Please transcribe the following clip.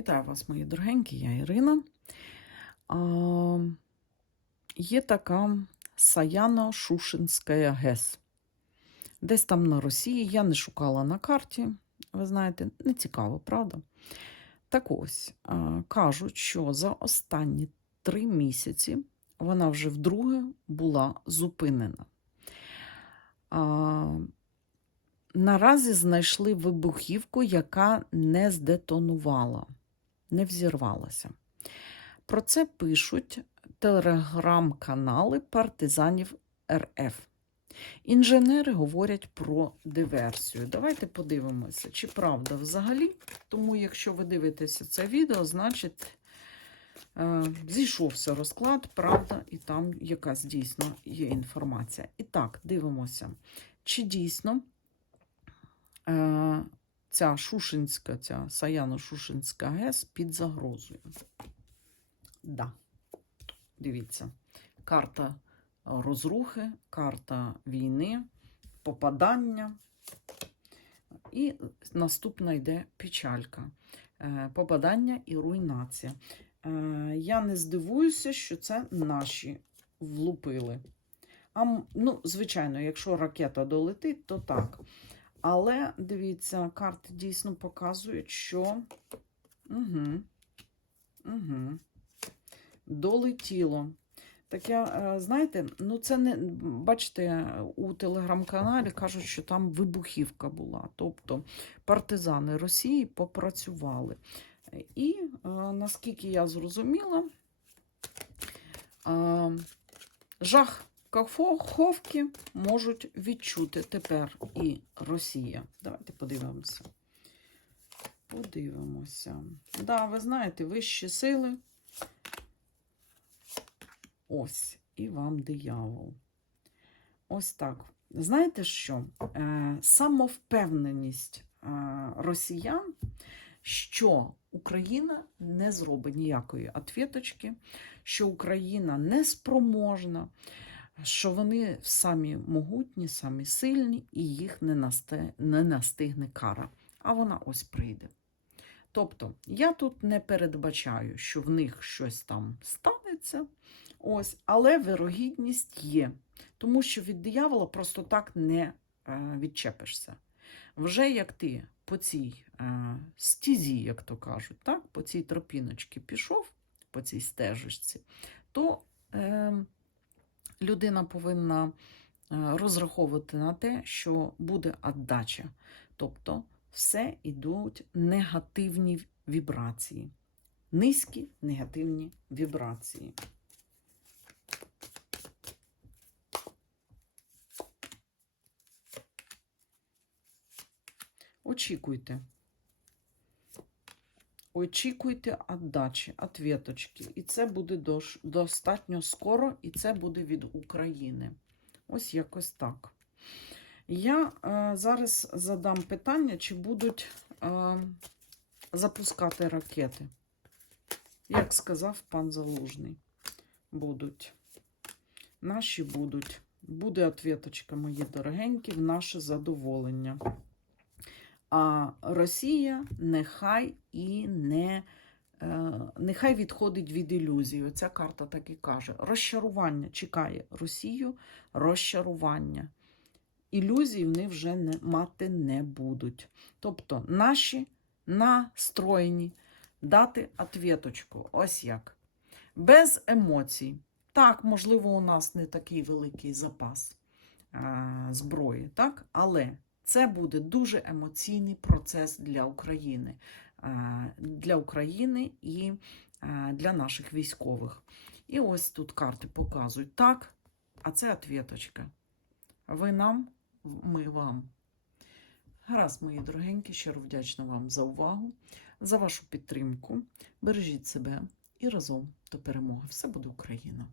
Вітаю вас, мої дорогенькі, я Ірина. А, є така Саяно-Шушинська ГЕС. Десь там на Росії. Я не шукала на карті. Ви знаєте, не цікаво, правда? Так ось, кажуть, що за останні три місяці вона вже вдруге була зупинена. А, Наразі знайшли вибухівку, яка не здетонувала, не взірвалася. Про це пишуть телеграм-канали партизанів РФ. Інженери говорять про диверсію. Давайте подивимося, чи правда взагалі. Тому, якщо ви дивитеся це відео, значить е, зійшовся розклад, правда, і там якась дійсно є інформація. І так, дивимося, чи дійсно е, ця Шушинська, ця Саяно-Шушинська ГЕС під загрозою. Да. Дивіться, карта розрухи, карта війни, попадання. І наступна йде печалька. Е, Попадання і руйнація. Е, Я не здивуюся, що це наші влупили. А, ну, звичайно, якщо ракета долетить, то так. Але дивіться, карти дійсно показують, що угу, угу, долетіло. Так я, е, знаєте, ну це не бачите, у телеграм-каналі кажуть, що там вибухівка була. Тобто партизани Росії попрацювали. І е, наскільки я зрозуміла, е, жах Каховки можуть відчути тепер і Росія. Давайте подивимося. Подивимося. Да, ви знаєте, вищі сили. Ось, і вам диявол. Ось так. Знаєте що? Е, самовпевненість е, росіян, що Україна не зробить ніякої отвіточки, що Україна не спроможна, що вони самі могутні, самі сильні, і їх не, насте, не настигне кара. А вона ось прийде. Тобто, я тут не передбачаю, що в них щось там станеться, ось, але вирогідність є. Тому що від диявола просто так не е, відчепишся. Вже як ти по цій е, стізі, як то кажуть, так, по цій тропіночці пішов, по цій стежечці, то е, людина повинна е, розраховувати на те, що буде віддача. Тобто все йдуть негативні вібрації. Низькі негативні вібрації. Очікуйте. Очікуйте віддачі, ответочки. І це буде достатньо скоро, і це буде від України. Ось якось так. Я е, зараз задам питання, чи будуть е, запускати ракети. Як сказав пан Залужний, будуть. Наші будуть. Буде ответочка, мої дорогенькі, в наше задоволення. А Росія нехай і не е, нехай відходить від ілюзії. Оця карта так і каже. Розчарування чекає Росію, розчарування. Ілюзій вони вже не, мати не будуть. Тобто наші настроєні дати ответочку. Ось як. Без емоцій. Так, можливо, у нас не такий великий запас е, зброї, так? але це буде дуже емоційний процес для України, для України і для наших військових. І ось тут карти показують так, а це ответочка. Ви нам, ми вам. Гаразд, мої дорогенькі, щиро вдячна вам за увагу, за вашу підтримку. Бережіть себе і разом до перемоги. Все буде Україна!